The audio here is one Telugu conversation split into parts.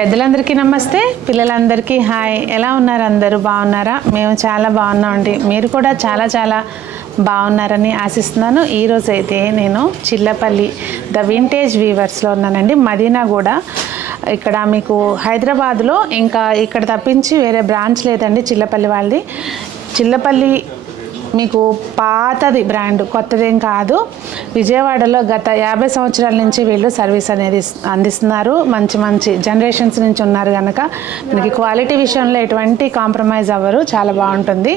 పెద్దలందరికీ నమస్తే, పిల్లలందరికీ హాయ్. ఎలా ఉన్నారు? అందరూ బాగున్నారా? మేము చాలా బాగున్నామండి. మీరు కూడా చాలా చాలా బాగున్నారని ఆశిస్తున్నాను. ఈరోజు అయితే నేను చిల్లపల్లి ద వింటేజ్ వీవర్స్లో ఉన్నానండి, మదీనా కూడా. ఇక్కడ మీకు హైదరాబాద్లో ఇంకా ఇక్కడ తప్పించి వేరే బ్రాంచ్ లేదండి చిల్లపల్లి వాళ్ళది. చిల్లపల్లి మీకు పాతది బ్రాండ్, కొత్తదేం కాదు. విజయవాడలో గత 50 సంవత్సరాల నుంచి వీళ్ళు సర్వీస్ అనేది అందిస్తున్నారు. మంచి మంచి జనరేషన్స్ నుంచి ఉన్నారు కనుక మనకి క్వాలిటీ విషయంలో ఎటువంటి కాంప్రమైజ్ అవ్వరు, చాలా బాగుంటుంది.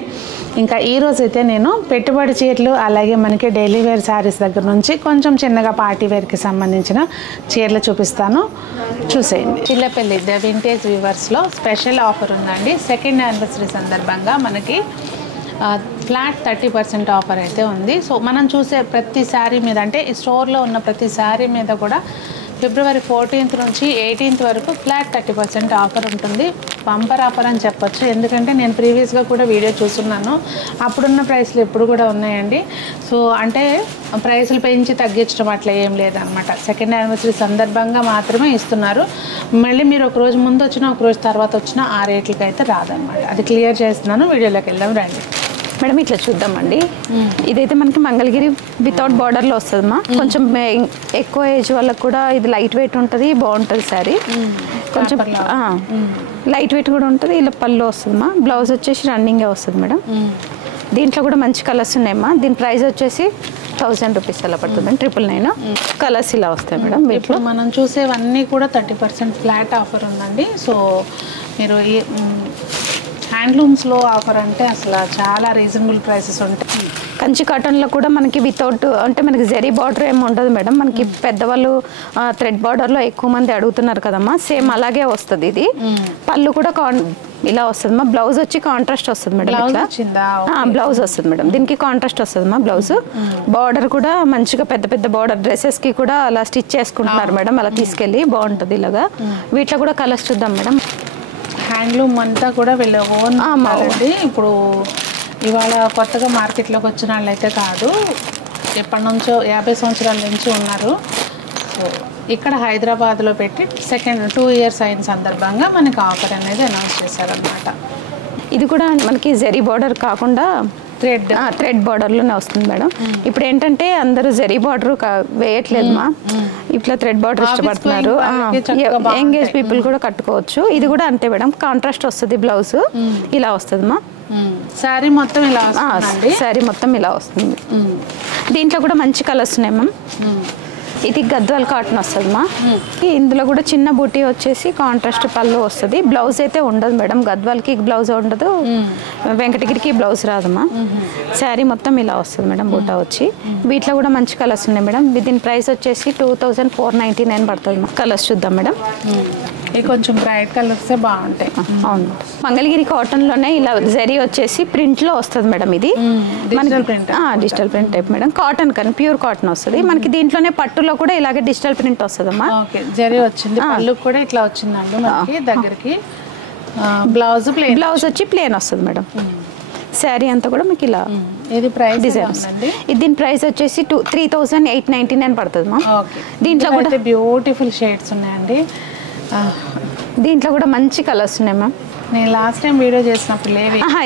ఇంకా ఈరోజు అయితే నేను పెట్టుబడి చీరలు, అలాగే మనకి డైలీ వేర్ శారీస్ దగ్గర నుంచి కొంచెం చిన్నగా పార్టీ వేర్కి సంబంధించిన చీరలు చూపిస్తాను, చూసేయండి. చిల్లపల్లి ద వింటేజ్ వీవర్స్లో స్పెషల్ ఆఫర్ ఉందండి. సెకండ్ యానివర్సరీ సందర్భంగా మనకి ఫ్లాట్ 30% ఆఫర్ అయితే ఉంది. సో మనం చూసే ప్రతి శారీ మీద, అంటే ఈ స్టోర్లో ఉన్న ప్రతి శారీ మీద కూడా ఫిబ్రవరి 14th నుంచి 18th వరకు ఫ్లాట్ 30% ఆఫర్ ఉంటుంది. బంపర్ ఆఫర్ అని చెప్పొచ్చు, ఎందుకంటే నేను ప్రీవియస్గా కూడా వీడియో చూస్తున్నాను. అప్పుడున్న ప్రైస్లు ఇప్పుడు కూడా ఉన్నాయండి. సో అంటే ప్రైసులు పెంచి తగ్గించడం అట్లా ఏం లేదనమాట. సెకండ్ యానివర్సరీ సందర్భంగా మాత్రమే ఇస్తున్నారు. మళ్ళీ మీరు ఒక రోజు ముందు వచ్చినా ఒక రోజు తర్వాత వచ్చినా ఆ రేట్లకి అయితే రాదనమాట. అది క్లియర్ చేస్తున్నాను. వీడియోలోకి వెళ్దాం రండి. మేడం ఇట్లా చూద్దామండి. ఇదైతే మనకి మంగళగిరి వితౌట్ బార్డర్లో వస్తుందమ్మా. కొంచెం ఎక్కువ ఏజ్ వాళ్ళకి కూడా ఇది లైట్ వెయిట్ ఉంటుంది, బాగుంటుంది శారీ. కొంచెం లైట్ వెయిట్ కూడా ఉంటుంది. ఇలా పళ్ళు వస్తుందమ్మా. బ్లౌజ్ వచ్చేసి రన్నింగే వస్తుంది మేడం. దీంట్లో కూడా మంచి కలర్స్ ఉన్నాయమ్మా. దీని ప్రైస్ వచ్చేసి 1000 రూపీస్ అలా పడుతుంది. 999 కలర్స్ ఇలా వస్తాయి మేడం. ఇప్పుడు మనం చూసేవన్నీ కూడా 30% ఫ్లాట్ ఆఫర్ ఉందండి. సో మీరు ఈ హ్యాండ్లూమ్స్లో ఆఫర్ అంటే అసలు చాలా రీజనబుల్ ప్రైసెస్ ఉంటాయి. కంచి కాటన్లో కూడా మనకి వితౌట్, అంటే మనకి జరీ బార్డర్ ఏమి ఉండదు మేడం. మనకి పెద్దవాళ్ళు థ్రెడ్ బార్డర్లో ఎక్కువ మంది అడుగుతున్నారు కదమ్మా, సేమ్ అలాగే వస్తుంది. ఇది పళ్ళు కూడా ఇలా వస్తుంది మా. బ్లౌజ్ వచ్చి కాంట్రాస్ట్ వస్తుంది మేడం. బ్లౌజ్ వస్తుంది మేడం. దీనికి కాంట్రాస్ట్ వస్తుంది మా బ్లౌజ్. బార్డర్ కూడా మంచిగా పెద్ద పెద్ద బార్డర్ డ్రెస్సెస్కి కూడా అలా స్టిచ్ చేసుకుంటున్నారు మేడం. అలా తీసుకెళ్ళి బాగుంటుంది ఇలాగా. వీటిలో కూడా కలర్స్ చూద్దాం మేడం. హ్యాండ్లూమ్ అంతా కూడా వీళ్ళు ఓన్ అండి. ఇప్పుడు ఇవాళ కొత్తగా మార్కెట్లోకి వచ్చిన వాళ్ళు అయితే కాదు, ఎప్పటి నుంచో 50 సంవత్సరాల నుంచి ఉన్నారు. సో ఇక్కడ హైదరాబాద్లో పెట్టి 2 years అయిన సందర్భంగా మనకి ఆఫర్ అనేది అనౌన్స్ చేశారనమాట. ఇది కూడా మనకి జరీ బార్డర్ కాకుండా థ్రెడ్ బార్డర్లోనే వస్తుంది మేడం. ఇప్పుడు ఏంటంటే అందరూ జరీ బార్డర్ వేయట్లేదు మా, ఇట్లా థ్రెడ్ బార్డర్ ఇష్టపడుతున్నారు. యంగేజ్ పీపుల్ కూడా కట్టుకోవచ్చు. ఇది కూడా అంతే మేడం. కాంట్రాస్ట్ వస్తుంది. బ్లౌజ్ ఇలా వస్తుంది మా. శారీ మొత్తం ఇలా వస్తుంది. శారీ మొత్తం ఇలా వస్తుంది. దీంట్లో కూడా మంచి కలర్స్ ఉన్నాయి మ్యామ్. ఇది గద్వాల్ కాటన్ వస్తుంది మా. ఇందులో కూడా చిన్న బూటీ వచ్చేసి కాంట్రాస్ట్ పళ్ళు వస్తుంది. బ్లౌజ్ అయితే ఉండదు మేడం. గద్వాల్కి బ్లౌజ్ ఉండదు, వెంకటగిరికి బ్లౌజ్ రాదమ్మా. శారీ మొత్తం ఇలా వస్తుంది మేడం. బూటా వచ్చి వీటిలో కూడా మంచి కలర్స్ ఉన్నాయి మేడం. దీని ప్రైస్ వచ్చేసి 2499 పడుతుంది మా. కలర్స్ చూద్దాం మేడం. ఇవి కొంచెం బ్రైట్ కలర్స్ బాగుంటాయి. అవును, మంగళగిరి కాటన్లోనే ఇలా జరీ వచ్చేసి ప్రింట్లో వస్తుంది మేడం. ఇది digital print type madam. Cotton కానీ ప్యూర్ కాటన్ వస్తుంది మనకి. దీంట్లోనే పట్టులో కూడా ఇలాగే డిజిటల్ ప్రింట్ వస్తుందమ్మా. జరీ వచ్చింది, పళ్ళు కూడా ఇట్లా వచ్చిందండి మనకి దగ్గరికి. బ్లౌజ్ వచ్చి ప్లేన్ వస్తుంది మేడం. శారీ అంతా కూడా మీకు ఇలా ఇది ప్రైస్ డిజైన్స్. దీని ప్రైస్ వచ్చేసి 3899 పడుతుంది మా. దీంట్లో కూడా బ్యూటిఫుల్ షేడ్స్ ఉన్నాయండి. దీంట్లో కూడా మంచి కలర్స్ ఉన్నాయి మ్యామ్. నేను లాస్ట్ టైం వీడియో చేసినప్పుడు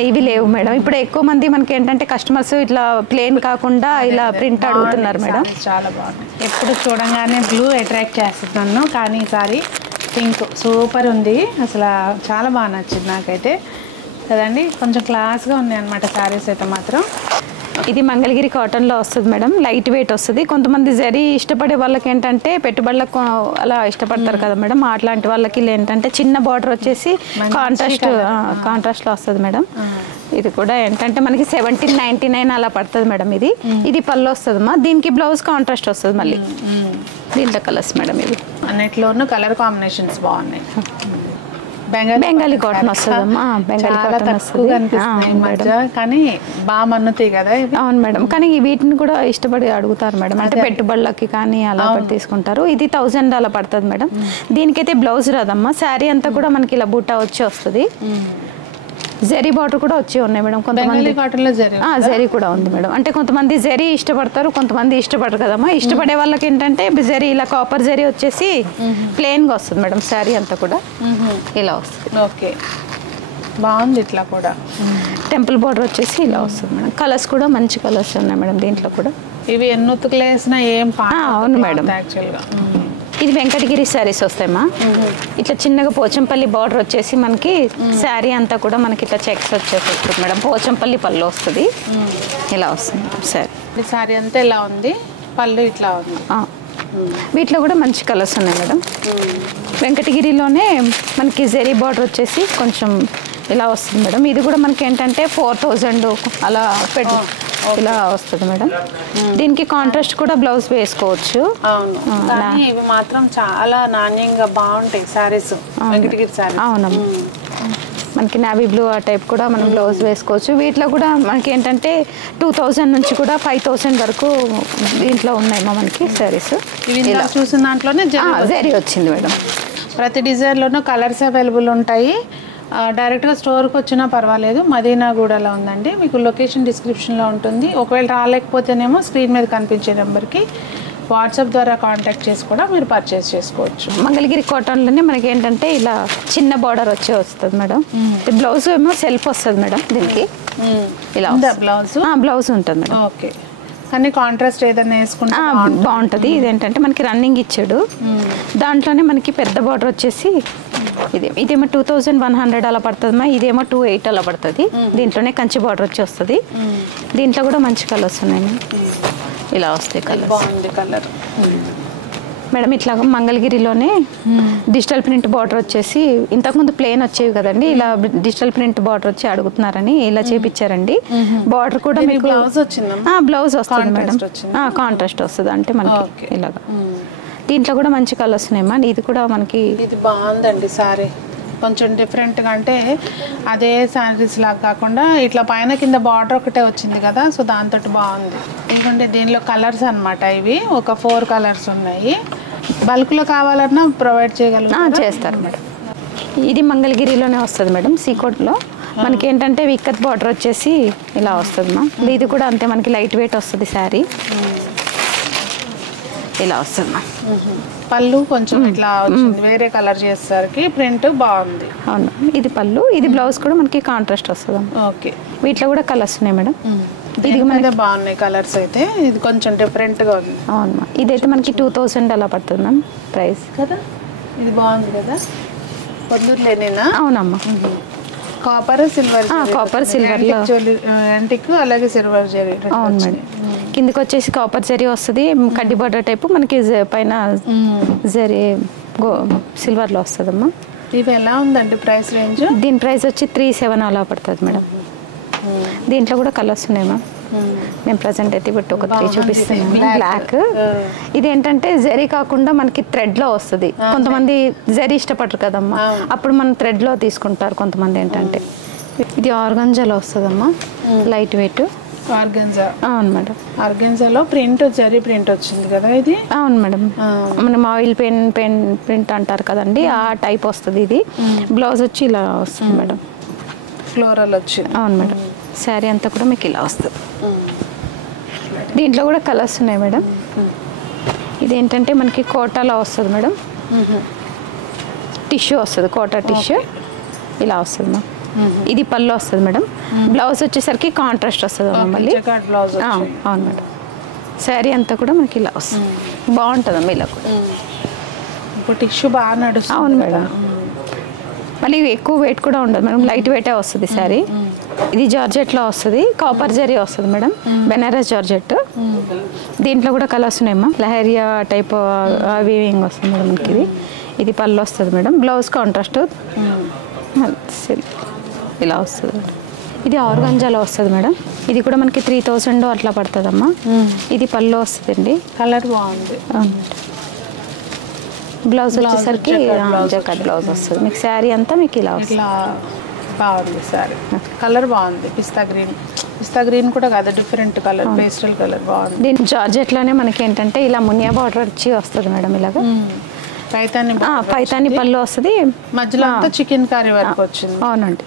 ఇవి లేవు మేడం. ఇప్పుడు ఎక్కువ మంది మనకి ఏంటంటే కస్టమర్స్ ఇట్లా ప్లేన్ కాకుండా ఇలా ప్రింట్ అడుగుతున్నారు మేడం. చాలా బాగుంది. ఎప్పుడు చూడంగానే బ్లూ అట్రాక్ట్ చేస్తున్నాను, కానీ ఈసారి పింక్ సూపర్ ఉంది. అసలు చాలా బాగా నచ్చింది నాకైతే కదండి. కొంచెం క్లాస్గా ఉన్నాయి అనమాట శారీస్ అయితే మాత్రం. ఇది మంగళగిరి కాటన్లో వస్తుంది మేడం. లైట్ వెయిట్ వస్తుంది. కొంతమంది జరీ ఇష్టపడే వాళ్ళకి ఏంటంటే పెట్టుబడులకు అలా ఇష్టపడతారు కదా మేడం. అట్లాంటి వాళ్ళకి ఏంటంటే చిన్న బార్డర్ వచ్చేసి కాంట్రాస్ట్లో వస్తుంది మేడం. ఇది కూడా ఏంటంటే మనకి 1799 అలా పడుతుంది మేడం. ఇది పళ్ళు వస్తుందమ్మా. దీనికి బ్లౌజ్ కాంట్రాస్ట్ వస్తుంది మళ్ళీ. దీంట్లో కలర్స్ మేడం. ఇవి అన్నిట్లోనూ కలర్ కాంబినేషన్స్ బాగున్నాయి. బెంగాలీ కాటన్ వస్తుందమ్మా. బెంగాలీ కాటన్ వస్తుంది కానీ బాగా మన్నుతాయి కదా. అవును మేడం. కానీ వీటిని కూడా ఇష్టపడి అడుగుతారు మేడం. అంటే పెట్టుబడులకి కానీ అలా తీసుకుంటారు. ఇది 1000 అలా పడుతుంది మేడం. దీనికైతే బ్లౌజ్ రాదమ్మా. శారీ అంతా కూడా మనకి ఇలా బూటా వచ్చి వస్తుంది. జరీ బార్డర్ కూడా వచ్చి ఉన్నాయి మేడం. కొంతమంది కాటన్ లో జరీ కూడా ఉంది మేడం. అంటే కొంతమంది జరీ ఇష్టపడతారు, కొంతమంది ఇష్టపడరు కదమ్మా. ఇష్టపడే వాళ్ళకి ఏంటంటే జరీ ఇలా కాపర్ జరీ వచ్చేసి ప్లెయిన్ గా వస్తుంది మేడం. శారీ అంతా కూడా ఇలా వస్తుంది. ఓకే, బాగుంది. ఇట్లా కూడా టెంపుల్ బార్డర్ వచ్చేసి ఇలా వస్తుంది మేడం. కలర్స్ కూడా మంచి కలర్స్ ఉన్నాయి మేడం దీంట్లో కూడా. ఇవి ఎన్ని ఉతుకులేసినా ఏం అవును మేడం. యాక్చువల్గా ఇది వెంకటగిరి శారీస్ వస్తాయమ్మా. ఇట్లా చిన్నగా పోచంపల్లి బార్డర్ వచ్చేసి మనకి శారీ అంతా కూడా మనకి ఇట్లా చెక్స్ వచ్చేసి వస్తుంది మేడం. పోచంపల్లి పళ్ళు వస్తుంది, ఇలా వస్తుంది శారీ. ఈ శారీ అంతా ఇలా ఉంది, పళ్ళు ఇట్లా ఉంది. వీటిలో కూడా మంచి కలర్స్ ఉన్నాయి మేడం. వెంకటగిరిలోనే మనకి జరీ బార్డర్ వచ్చేసి కొంచెం ఇలా వస్తుంది మేడం. ఇది కూడా మనకి ఏంటంటే 4000 అలా పెట్టి ఇలా వస్తుంది మేడం. దీనికి కాంట్రాస్ట్ కూడా బ్లౌజ్ వేసుకోవచ్చు. ఇవి మాత్రం చాలా నాణ్యంగా బాగుంటాయి సారీస్, వెంకటగిరి సారీస్. అవునమ్మా, మనకి నావీ బ్లూ ఆ టైప్ కూడా మనం బ్లౌజ్ వేసుకోవచ్చు. వీటిలో కూడా మనకి ఏంటంటే 2000 నుంచి కూడా 5000 వరకు దీంట్లో ఉన్నాయమ్మా మనకి సారీస్. ఇలా చూసిన దాంట్లోనే జరీ వచ్చింది మేడం. ప్రతి డిజైన్లోనూ కలర్స్ అవైలబుల్ ఉంటాయి. డైరెక్ట్గా స్టోర్కి వచ్చినా పర్వాలేదు. మదీనాగూడలో ఉందండి. మీకు లొకేషన్ డిస్క్రిప్షన్లో ఉంటుంది. ఒకవేళ రాలేకపోతేనేమో స్క్రీన్ మీద కనిపించే నెంబర్కి వాట్సాప్ ద్వారా కాంటాక్ట్ చేసి కూడా మీరు పర్చేస్ చేసుకోవచ్చు. మంగళగిరి కాటన్లోనే మనకి ఏంటంటే ఇలా చిన్న బార్డర్ వచ్చి వస్తుంది మేడం. బ్లౌజ్ ఏమో సెల్ఫ్ వస్తుంది మేడం. దీనికి ఇలా బ్లౌజ్ ఉంటుంది మేడం. ఓకే, కానీ కాంట్రాస్ట్ ఏదైనా వేసుకుంటే బాగుంటుంది. ఇదేంటంటే మనకి రన్నింగ్ ఇచ్చాడు, దాంట్లోనే మనకి పెద్ద బార్డర్ వచ్చేసి ఇదేమో 2100 అలా పడుతుందమ్మా. ఇదేమో 2800 అలా పడుతుంది. దీంట్లోనే కంచి బార్డర్ వచ్చి వస్తుంది. దీంట్లో కూడా మంచి కలర్స్ ఉన్నాయి, ఇలా వస్తాయి కలర్. బాగుంది కలర్ మేడం. ఇట్లా మంగళగిరిలోనే డిజిటల్ ప్రింట్ బార్డర్ వచ్చేసి ఇంతకుముందు ప్లేన్ వచ్చేవి కదండి, ఇలా డిజిటల్ ప్రింట్ బార్డర్ వచ్చి అడుగుతున్నారని ఇలా చేపించారండి. బార్డర్ కూడా మీకు బ్లౌజ్ వస్తుంది మేడం. కాంట్రాస్ట్ వస్తుంది అంటే మనకి ఇలాగా. దీంట్లో కూడా మంచి కలర్స్ ఉన్నాయమ్మా. ఇది కూడా మనకి ఇది బాగుందండి సారీ. కొంచెం డిఫరెంట్గా, అంటే అదే శారీస్ లాగా కాకుండా ఇట్లా పైన కింద బార్డర్ ఒకటే వచ్చింది కదా, సో దాంతో బాగుంది. ఎందుకంటే దీనిలో కలర్స్ అనమాట. ఇవి ఒక 4 కలర్స్ ఉన్నాయి. బల్క్లో కావాలన్నా ప్రొవైడ్ చేస్తారు మేడం. ఇది మంగళగిరిలోనే వస్తుంది మేడం. సీకోట్లో మనకి ఏంటంటే విక్కత్ బార్డర్ వచ్చేసి ఇలా వస్తుంది మా. ఇది కూడా అంతే మనకి లైట్ వెయిట్ వస్తుంది శారీ, ఇలా వస్తుంది మా. పళ్ళు కొంచెం ఇట్లా వచ్చింది, వేరే కలర్ చేసేసరికి ప్రింట్ బాగుంది. అవును, ఇది పళ్ళు. ఇది బ్లౌజ్ కూడా మనకి కాంట్రాస్ట్ వస్తుంది. ఓకే, వీటిలో కూడా కలర్స్ ఉన్నాయి మేడం. ఇది మనకి బాగున్నాయి కలర్స్ అయితే. ఇది కొంచెం డిఫరెంట్గా ఉంది. అవునమ్మా, ఇదైతే మనకి 2000 అలా పడుతుంది మ్యామ్ ప్రైస్ కదా. ఇది బాగుంది కదా, పొందూరులేనేనా? అవునమ్మా, కాపర్ సిల్వర్. కాపర్ సిల్వర్ లో యాంటిక్, అలాగే సిల్వర్ జరీ. అవును మేడం. కిందకి వచ్చేసి కాపర్ జరీ వస్తుంది, కడ్డీ బార్డర్ టైపు. మనకి పైన జరీ సిల్వర్ లో వస్తుందమ్మా. ఇది ఎలా ఉందండి ప్రైస్ రేంజ్? దీని ప్రైస్ వచ్చి 3700 అలా పడుతుంది మేడం. దీంట్లో కూడా కలర్స్ ఉన్నాయి మ్యామ్. నేను ప్రజెంట్ అయితే బట్ ఒక 3 చూపిస్తున్నాను. బ్లాక్, ఇది ఏంటంటే జరీ కాకుండా మనకి థ్రెడ్ లో వస్తుంది. కొంతమంది జరీ ఇష్టపడరు కదమ్మా, అప్పుడు మనం థ్రెడ్ లో తీసుకుంటారు కొంతమంది. ఏంటంటే ఇది ఆర్గంజాలో వస్తుందమ్మా, లైట్ వెయిట్ ఆర్గంజా. అవును మేడం. ఆర్గంజాలో ప్రింట్ జరీ ప్రింట్ వచ్చింది కదా ఇది. అవును మేడం, మనం ఆయిల్ ప్రింట్ అంటారు కదండి, ఆ టైప్ వస్తుంది. ఇది బ్లౌజ్ వచ్చి ఇలా వస్తుంది మేడం, ఫ్లోరల్ వచ్చింది. అవును మేడం. శారీ అంతా కూడా మీకు ఇలా వస్తుంది. దీంట్లో కూడా కలర్స్ ఉన్నాయి మేడం. ఇదేంటంటే మనకి కోటాలో వస్తుంది మేడం. టిష్యూ వస్తుంది, కోటా టిష్యూ ఇలా వస్తుంది మ్యామ్. ఇది పళ్ళు వస్తుంది మేడం. బ్లౌజ్ వచ్చేసరికి కాంట్రాస్ట్ వస్తుంది మళ్ళీ. అవును మేడం. శారీ అంతా కూడా మనకి ఇలా వస్తుంది, బాగుంటుంది అమ్మ. ఇలా కూడా ఇప్పుడు టిష్యూ బాగా నడుస్తుంది. అవును మేడం. మళ్ళీ ఎక్కువ వెయిట్ కూడా ఉండదు మేడం, లైట్ వెయిటే వస్తుంది శారీ. ఇది జార్జెట్లో వస్తుంది, కాపర్ జరీ వస్తుంది మేడం, బెనారస్ జార్జెట్. దీంట్లో కూడా కలర్స్ ఉన్నాయమ్మా. లహరియా టైప్ వీవింగ్ వస్తుంది మేడం మనకి. ఇది పళ్ళు వస్తుంది మేడం, బ్లౌజ్ కాంట్రాస్ట్ ఇలా వస్తుంది. ఇది ఆర్గంజాలో వస్తుంది మేడం. ఇది కూడా మనకి 3000 అట్లా పడుతుందమ్మా. ఇది పళ్ళు వస్తుందండి, కలర్ బాగుంది. బ్లౌజ్ వచ్చేసరికి జకాట్ బ్లౌజ్ వస్తుంది మీకు. శారీ అంతా మీకు ఇలా బాగుంది శారీ. కలర్ బాగుంది, పిస్తా గ్రీన్ కూడా కాదు, డిఫరెంట్ కలర్, పేస్టల్ కలర్ బాగుంది. దీని జార్జెట్లోనే మనకి ఏంటంటే ఇలా మునియా బార్డర్ వచ్చి వస్తుంది మేడం. ఇలాగా పైతాని పళ్ళు వస్తుంది, మధ్యలో అంతా చికెన్ కర్రీ వర్క్ వచ్చింది. అవునండి.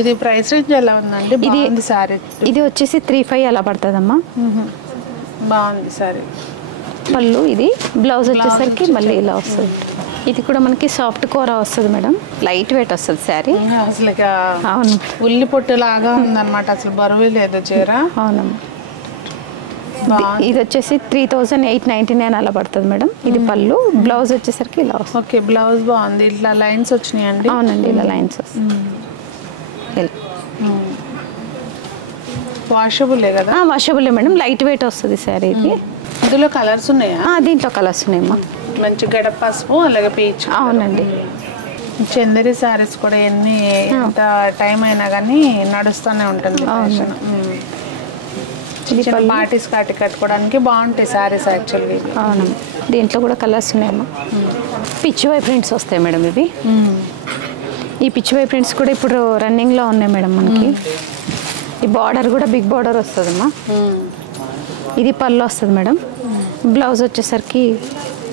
ఇది ప్రైస్ రేంజ్ ఎలా ఉందండి? బాగుంది సారీ. ఇది వచ్చేసి 3,500 అలా పడుతుందమ్మా. బాగుంది సారీ. పళ్ళు ఇది, బ్లౌజ్ వచ్చేసరికి మళ్ళీ ఇలా వస్తుంది. ఇది కూడా మనకి సాఫ్ట్ కూర వస్తుంది మేడం, లైట్ వెయిట్ వస్తుంది శారీ. అసలు అవును, ఉల్లి పొట్టు లాగా ఉందన్నమాట, అసలు బరువు లేదు చీర. అవునమ్మా. ఇది వచ్చేసి 3,899 అలా పడుతుంది మేడం. ఇది పళ్ళు, బ్లౌజ్ వచ్చేసరికి ఇలా వస్తుంది. ఓకే, బ్లౌజ్ బాగుంది, ఇట్లా లైన్స్ వచ్చినాయండి. అవునండి, ఇలా లైన్స్ వస్తుంది. వాషబుల్ కదా? వాషబుల్ మేడం, లైట్ వెయిట్ వస్తుంది శారీ ఇది. ఇందులో కలర్స్ ఉన్నాయా? దీంట్లో కలర్స్ ఉన్నాయమ్మా. మంచి గడప పసుపు, అలాగే పీచ్. అవునండి. చందేరి సారీస్ కూడా ఎంత టైం అయినా కానీ నడుస్తూనే ఉంటుంది. పార్టీస్ కాటి కట్టుకోవడానికి బాగుంటాయి సారీస్ యాక్చువల్గా. అవును, దీంట్లో కూడా కలర్స్ ఉన్నాయమ్మా. పిచ్ వై ప్రింట్స్ వస్తాయి మేడం ఇవి. ఈ పిచ్ వై ప్రింట్స్ కూడా ఇప్పుడు రన్నింగ్లో ఉన్నాయి మేడం మనకి. ఈ బార్డర్ కూడా బిగ్ బార్డర్ వస్తుందమ్మా. ఇది పళ్ళు వస్తుంది మేడం. బ్లౌజ్ వచ్చేసరికి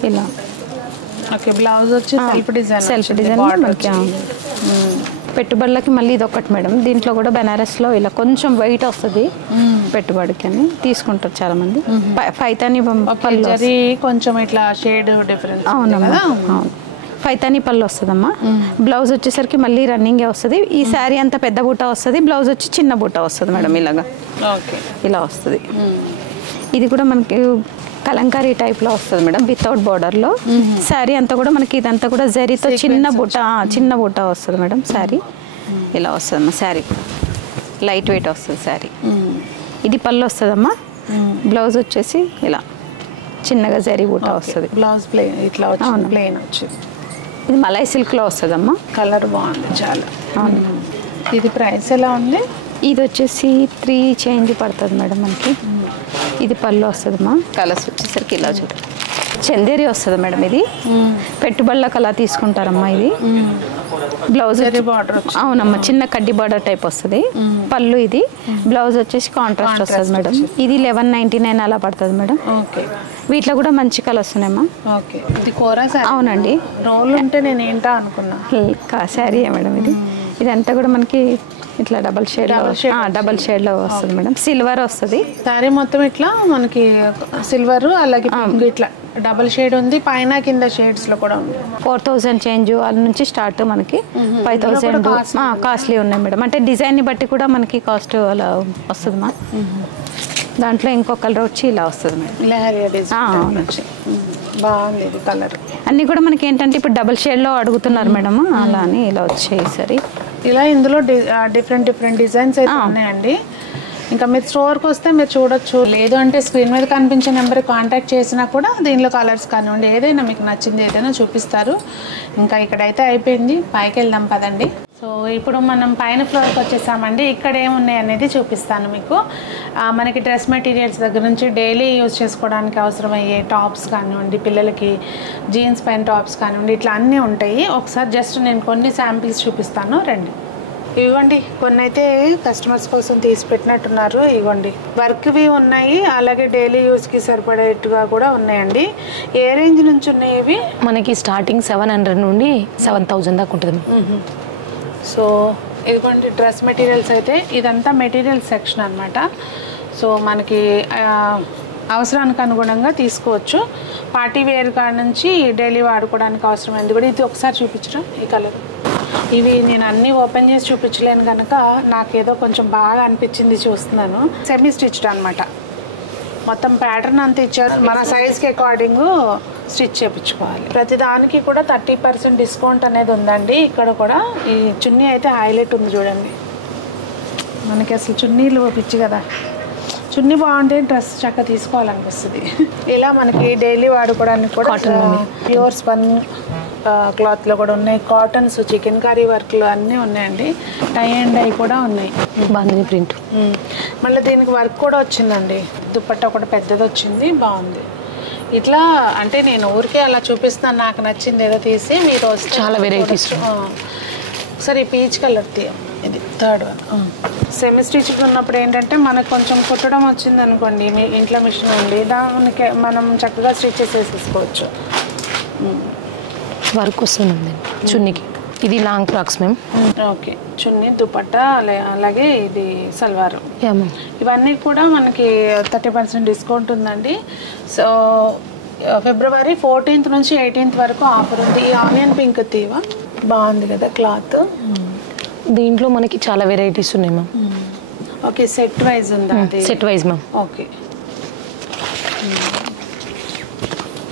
ఇలా. ఓకే, బ్లౌజ్ వచ్చి సెల్ఫ్ డిజైన్ మనకి. పెట్టుబడులకి మళ్ళీ ఇది ఒకటి మేడం. దీంట్లో కూడా బెనారస్లో ఇలా కొంచెం వెయిట్ వస్తుంది పెట్టుబడికి అని తీసుకుంటారు చాలా మంది. పైతాని పళ్ళు కొంచెం ఇట్లా షేడ్ డిఫరెన్స్. అవునమ్మా, అవును. పైతాని పళ్ళు వస్తుందమ్మా. బ్లౌజ్ వచ్చేసరికి మళ్ళీ రన్నింగే వస్తుంది. ఈ శారీ అంతా పెద్ద బూట వస్తుంది, బ్లౌజ్ వచ్చి చిన్న బూట వస్తుంది మేడం. ఇలాగా ఇలా వస్తుంది. ఇది కూడా మనకి కలంకారీ టైప్లో వస్తుంది మేడం, వితౌట్ బార్డర్లో. శారీ అంతా కూడా మనకి ఇదంతా కూడా జరీతో చిన్న బూట వస్తుంది మేడం. శారీ ఇలా వస్తుందమ్మా. శారీ లైట్ వెయిట్ వస్తుంది శారీ. ఇది పళ్ళు వస్తుందమ్మా. బ్లౌజ్ వచ్చేసి ఇలా చిన్నగా జరీ బూట వస్తుంది. బ్లౌజ్ ప్లెయిన్ ఇట్లా ప్లెయిన్ వచ్చింది. ఇది మలై సిల్క్లో వస్తుందమ్మా. కలర్ బాగుంది చాలా. ఇది ప్రైస్ ఎలా ఉంది? ఇది వచ్చేసి 3 చేంజ్ పడుతుంది మేడం మనకి. ఇది పళ్ళు వస్తుందమ్మా. కలర్స్ వచ్చేసరికి ఇలా చూడండి. చందేరి వస్తుంది మేడం. ఇది పెట్టుబడులకు అలా తీసుకుంటారమ్మా. ఇది బ్లౌజ్ అవునమ్మా, చిన్న కడ్డీ బార్డర్ టైప్ వస్తుంది. పళ్ళు ఇది, బ్లౌజ్ వచ్చేసి కాంట్రాస్ట్ వస్తుంది మేడం. ఇది 1199 అలా పడుతుంది మేడం. వీటిలో కూడా మంచి కలర్స్ ఉన్నాయమ్మా. అవునండి. రోల్ ఉంటే నేను ఏంటా అనుకున్నా, శారీ మేడం. ఇదంతా కూడా మనకి ఇట్లా డబల్ షేడ్లో వస్తుంది మేడం. సిల్వర్ వస్తుంది శారీ మొత్తం. ఇట్లా మనకి సిల్వర్ అలాగే ఇట్లా డబల్ షేడ్ ఉంది, పైన కింద షేడ్స్ లో కూడా ఉంది. 4,000 చేంజ్ వాళ్ళ నుంచి స్టార్ట్ మనకి 5,000 కాస్ట్లీ ఉన్నాయి మేడం. అంటే డిజైన్ ని బట్టి కూడా మనకి కాస్ట్ అలా వస్తుంది మా. దాంట్లో ఇంకో కలర్ వచ్చి ఇలా వస్తుంది మేడం. బాగుంది ఇది కలర్. అన్నీ కూడా మనకి ఏంటంటే ఇప్పుడు డబల్ షేడ్లో అడుగుతున్నారు మేడం, అలా అని ఇలా వచ్చాయి సరే. ఇలా ఇందులో డిఫరెంట్ డిజైన్స్ అయితే ఉన్నాయండి. ఇంకా మీరు స్టోర్కి వస్తే మీరు చూడొచ్చు. లేదు అంటే స్క్రీన్ మీద కనిపించే నెంబర్కి కాంటాక్ట్ చేసినా కూడా దీనిలో కలర్స్ కానివ్వండి, ఏదైనా మీకు నచ్చింది ఏదైనా చూపిస్తారు. ఇంకా ఇక్కడైతే అయిపోయింది, పైకి వెళ్దాం పదండి. సో ఇప్పుడు మనం పైన ఫ్లోర్కి వచ్చేసామండి. ఇక్కడ ఏమున్నాయి అనేది చూపిస్తాను మీకు. మనకి డ్రెస్ మెటీరియల్స్ దగ్గర నుంచి డైలీ యూజ్ చేసుకోవడానికి అవసరమయ్యే టాప్స్ కానివ్వండి, పిల్లలకి జీన్స్ పైన టాప్స్ కానివ్వండి, ఇట్లా అన్నీ ఉంటాయి. ఒకసారి జస్ట్ నేను కొన్ని శాంపిల్స్ చూపిస్తాను, రండి. ఇవ్వండి, కొన్ని అయితే కస్టమర్స్ కోసం తీసి పెట్టినట్టున్నారు. ఇవ్వండి, వర్క్వి ఉన్నాయి, అలాగే డైలీ యూస్కి సరిపడేట్టుగా కూడా ఉన్నాయండి. ఏ రేంజ్ నుంచి ఉన్నాయి ఇవి? మనకి స్టార్టింగ్ 700 నుండి 7,000 దాకా ఉంటుంది. సో ఇదిగోండి డ్రెస్ మెటీరియల్స్ అయితే, ఇదంతా మెటీరియల్ సెక్షన్ అనమాట. సో మనకి అవసరానికి అనుగుణంగా తీసుకోవచ్చు. పార్టీ వేర్ కాడ నుంచి డైలీ వాడుకోవడానికి అవసరమైంది కూడా. ఇది ఒకసారి చూపించడం, ఈ కలర్. ఇవి నేను అన్నీ ఓపెన్ చేసి చూపించలేను కనుక నాకేదో కొంచెం బాగా అనిపించింది చూస్తున్నాను. సెమీ స్టిచ్డ్ అనమాట. మొత్తం ప్యాటర్న్ అంతా ఇచ్చారు, మన సైజ్కి అకార్డింగ్ స్టిచ్ చేయించుకోవాలి. ప్రతి దానికి కూడా 30% డిస్కౌంట్ అనేది ఉందండి. ఇక్కడ కూడా ఈ చున్నీ అయితే హైలైట్ ఉంది చూడండి. మనకి అసలు చున్నీలు పిచ్చి కదా, చున్నీ బాగుంటే డ్రెస్ చక్కగా తీసుకోవాలనిపిస్తుంది. ఇలా మనకి డైలీ వాడుకోవడానికి కూడా ప్యూర్ స్పన్ క్లాత్లో కూడా ఉన్నాయి. కాటన్స్, చికెన్ కర్రీ వర్క్లు అన్నీ ఉన్నాయండి. టై అండ్ డై కూడా ఉన్నాయి, బాగుంది ప్రింట్. మళ్ళీ దీనికి వర్క్ కూడా వచ్చిందండి. దుపట్టా కూడా పెద్దది వచ్చింది, బాగుంది. ఇట్లా అంటే నేను ఊరికే అలా చూపిస్తాను, నాకు నచ్చింది ఏదో తీసి. మీరు చాలా వెరైటీస్. ఒకసారి ఈ పీచ్ కలర్ తీయ, ఇది థర్డ్ వన్. సెమీ స్టిచ్డ్ ఉన్నప్పుడు ఏంటంటే మనకు కొంచెం కుట్టడం వచ్చింది అనుకోండి, మీ ఇంట్లో మిషన్ ఉంది, దానికి మనం చక్కగా స్టిచ్ చేసేసుకోవచ్చు. వర్క్ వస్తుంది చున్నీకి. ఇది లాంగ్ ఫ్రాక్స్ మ్యామ్. ఓకే, చున్నీ దుపట్టా అలాగే ఇది సల్వారు. Yeah ma'am. ఇవన్నీ కూడా మనకి 30% డిస్కౌంట్ ఉందండి. సో ఫిబ్రవరి 14th నుంచి 18th వరకు ఆఫర్ ఉంది. ఈ ఆనియన్ పింక్ తీవా బాగుంది కదా క్లాత్. దీంట్లో మనకి చాలా వెరైటీస్ ఉన్నాయి మ్యామ్. ఓకే, సెట్ వైజ్ ఉందా? Set wise ma'am. Okay,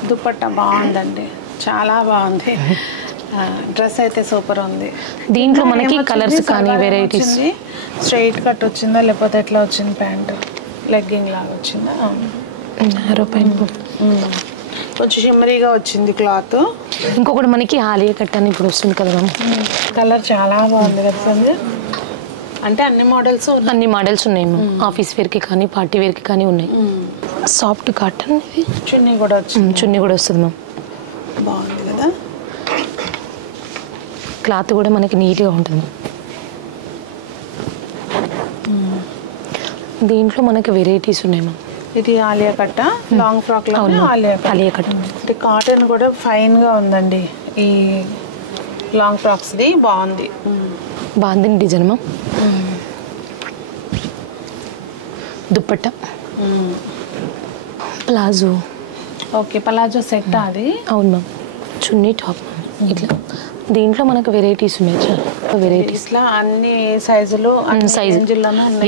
dupatta బాగుందండి, చాలా బాగుంది. డ్రెస్ అయితే సూపర్ ఉంది. దీంట్లో మనకి కలర్స్ కానీ వెరైటీస్. స్ట్రైట్ కట్ వచ్చిందా లేకపోతే ఎట్లా వచ్చింది? ప్యాంట్ లెగ్గింగ్ లాగా వచ్చిందా? కొంచెం షిమ్మరీగా వచ్చింది క్లాత్. ఇంకొకటి మనకి ఆలియా కట్ అని ఇప్పుడు వస్తుంది కదా మ్యామ్. కలర్ చాలా బాగుంది కదా సంజయ్. అంటే అన్ని మోడల్స్ ఉన్నాయి మ్యామ్. ఆఫీస్ వేర్కి కానీ పార్టీ వేర్కి కానీ ఉన్నాయి. Soft cotton. చున్నీ కూడా వచ్చింది. చున్నీ కూడా వస్తుంది మ్యామ్. బాగుంది కదా. క్లాత్ కూడా మనకి నీట్గా ఉంటుంది. దీంట్లో మనకి వెరైటీస్ ఉన్నాయి మ్యామ్. ఇది ఆలియా కట్ట లాంగ్ ఫ్రాక్ లో ఆలియా కట్. ఇది కాటన్ కూడా ఫైన్ గా ఉందండి. ఈ లాంగ్ ఫ్రాక్స్ ది బాగుంది. బాగుంది design ma'am. Dupatta palazzo. Okay, palazzo set అది. అవును మ్యామ్. చున్నీ టాప్ ఇట్లా. దీంట్లో మనకు వెరైటీస్ ఉన్నాయి, చాలా వెరైటీస్. ఇట్లా అన్ని సైజులు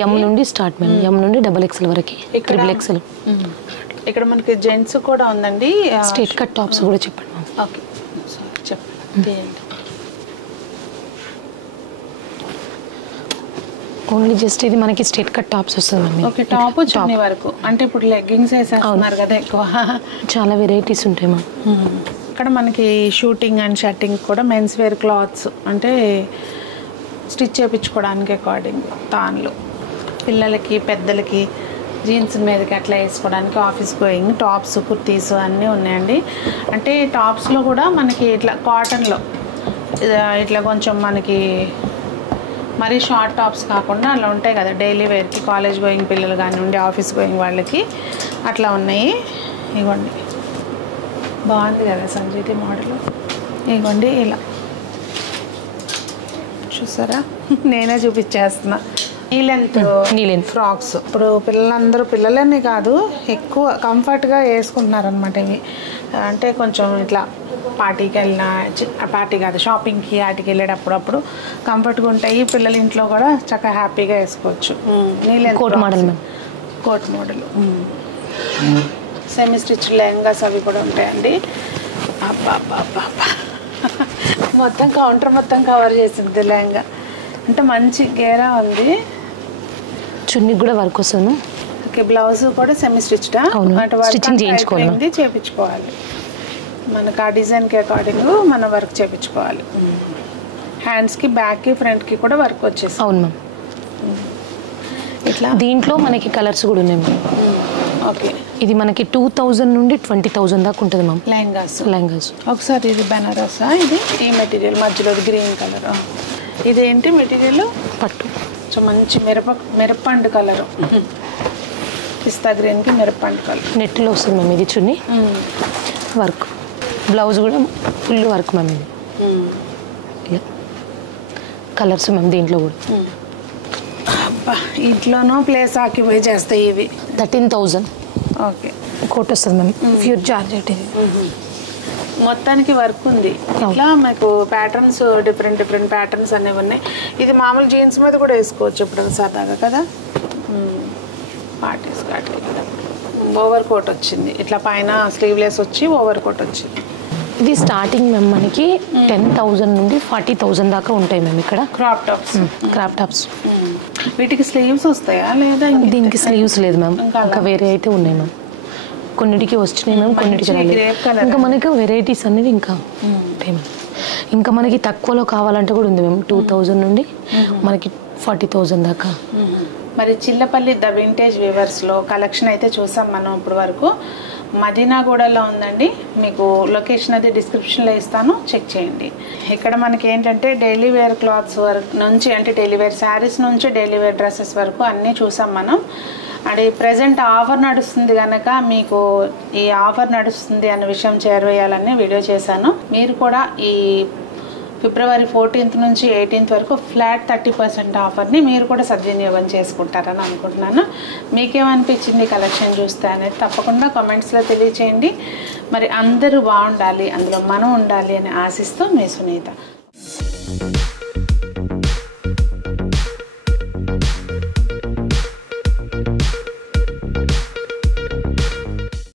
ఎం నుండి స్టార్ట్ మ్యామ్. ఎం నుండి XXL వరకు, XXL. ఇక్కడ మనకి జెంట్స్ కూడా ఉందండి. స్ట్రైట్ కట్ టాప్స్ కూడా చెప్పండి మ్యామ్. ఓకే, చెప్పండి. ఓన్లీ జస్ట్ ఇది మనకి స్ట్రైట్ కట్ టాప్స్ వస్తుంది మ్యామ్. ఓకే, టాప్ చున్నీ వరకు. అంటే ఇప్పుడు లెగ్గింగ్స్ వేసేస్తున్నారు కదా ఎక్కువ. చాలా వెరైటీస్ ఉంటాయి మ్యామ్. ఇక్కడ మనకి షూటింగ్ అండ్ షర్టింగ్ కూడా మెన్స్ వేర్ క్లాత్స్, అంటే స్టిచ్ చేయించుకోవడానికి అకార్డింగ్ తాన్లు, పిల్లలకి పెద్దలకి జీన్స్ మీదకి అట్లా వేసుకోవడానికి ఆఫీస్ గోయింగ్ టాప్స్, కుర్తీస్ అన్నీ ఉన్నాయండి. అంటే టాప్స్లో కూడా మనకి ఇట్లా కాటన్లో ఇట్లా కొంచెం మనకి మరీ షార్ట్ టాప్స్ కాకుండా అలా ఉంటాయి కదా డైలీ వేర్కి, కాలేజ్ గోయింగ్ పిల్లలు కానివ్వండి, ఆఫీస్ గోయింగ్ వాళ్ళకి అట్లా ఉన్నాయి. ఇవ్వండి, బాగుంది కదా సంజీతి మోడల్. ఇవ్వండి ఇలా చూసారా, నేనే చూపించేస్తున్నా. నీ లెంత్ ఫ్రాక్స్ ఇప్పుడు పిల్లలందరూ, పిల్లలని కాదు ఎక్కువ కంఫర్ట్గా వేసుకుంటున్నారనమాట ఇవి. అంటే కొంచెం ఇట్లా పార్టీకి వెళ్ళినా, పార్టీ కాదు షాపింగ్కి వాటికి వెళ్ళేటప్పుడు కంఫర్ట్గా ఉంటాయి. పిల్లల ఇంట్లో కూడా చక్కగా హ్యాపీగా వేసుకోవచ్చు. Knee length coat model ma'am. Coat model semi stitch lehengas అవి కూడా ఉంటాయండి. అబ్బా మొత్తం కౌంటర్ మొత్తం కవర్ చేసింది లెహంగా. అంటే మంచి గేరా ఉంది. చున్నీ కూడా వర్క్ వస్తుంది. ఓకే, బ్లౌజ్ కూడా సెమీ స్టిచ్డా? స్టిచ్చింగ్ చేయించుకోవాలి, చేయించుకోవాలి. మనకు ఆ డిజైన్కి అకార్డింగ్ మనం వర్క్ చేయించుకోవాలి. హ్యాండ్స్కి, బ్యాక్కి, ఫ్రంట్కి కూడా వర్క్ వచ్చేసి. అవును మ్యామ్. ఇట్లా దీంట్లో మనకి కలర్స్ కూడా ఉన్నాయి మ్యామ్. ఓకే, ఇది మనకి 2000 నుండి 20,000 దాకా ఉంటుంది మ్యామ్. లెహంగాస్. ఒకసారి ఇది బెనారసా? ఇది ఈ మెటీరియల్ మధ్యలో గ్రీన్ కలర్. ఇదేంటి మెటీరియల్? పట్టు. మంచి మిరపండు కలరు, పిస్తా గ్రీన్కి మిరపండు కలర్. నెట్లో వస్తుంది మ్యామ్. ఇది చున్నీ వర్క్, బ్లౌజ్ కూడా ఫుల్ వర్క్ మ్యామ్. ఇది కలర్స్ మ్యామ్. దీంట్లో కూడా అబ్బా, ఇంట్లోనూ ప్లేస్ ఆక్యుపై చేస్తాయి ఇవి. 13,000. ఓకే, కోట్ వస్తుంది మ్యామ్. Pure georgette. ఇది మొత్తానికి వర్క్ ఉంది. ఇట్లా మీకు ప్యాటర్న్స్, డిఫరెంట్ ప్యాటర్న్స్ అనేవి ఉన్నాయి. ఇది మామూలు జీన్స్ మీద కూడా వేసుకోవచ్చు ఇప్పుడు సరదాగా కదా. పార్టీస్ కాటికి కదా. ఓవర్ కోట్ వచ్చింది, ఇట్లా పైన స్లీవ్లెస్ వచ్చి ఓవర్ కోట్ వచ్చింది. ఇది స్టార్టింగ్ మేము మనకి 10,000 నుండి 40,000 దాకా ఉంటాయి మేము ఇక్కడ. Crop tops. వీటికి స్లీవ్స్ వస్తాయా లేదా? దీనికి స్లీవ్స్ లేదు మ్యామ్, ఇంకా వేరే అయితే ఉన్నాయి మ్యామ్. కొన్నిటికి వచ్చినాయి మ్యామ్, కొన్నిటికి ఇంకా మనకి వెరైటీస్ అనేది ఇంకా ఉంటాయి మ్యామ్. ఇంకా మనకి తక్కువలో కావాలంటే కూడా ఉంది మ్యామ్. 2,000 నుండి మనకి 40,000 దాకా. మరి చిల్లపల్లి ద వింటేజ్ వీవర్స్లో కలెక్షన్ అయితే చూసాం మనం ఇప్పుడు వరకు. మదీనాగూడలో ఉందండి. మీకు లొకేషన్ అది డిస్క్రిప్షన్లో ఇస్తాను, చెక్ చేయండి. ఇక్కడ మనకి ఏంటంటే డైలీ వేర్ క్లాత్స్ వరకు నుంచి, అంటే డైలీ వేర్ శారీస్ నుంచి డైలీ వేర్ డ్రెస్సెస్ వరకు అన్నీ చూసాం మనం. అండ్ ఈ ప్రజెంట్ ఆఫర్ నడుస్తుంది కనుక మీకు ఈ ఆఫర్ నడుస్తుంది అన్న విషయం చేరవేయాలని వీడియో చేశాను. మీరు కూడా ఈ ఫిబ్రవరి 14th నుంచి 18th వరకు ఫ్లాట్ 30% ఆఫర్ని మీరు కూడా సద్వినియోగం చేసుకుంటారని అనుకుంటున్నాను. మీకేమనిపించింది కలెక్షన్ చూస్తే అనేది తప్పకుండా కామెంట్స్లో తెలియచేయండి. మరి అందరూ బాగుండాలి, అందులో మనం ఉండాలి అని ఆశిస్తూ మీ సునీత.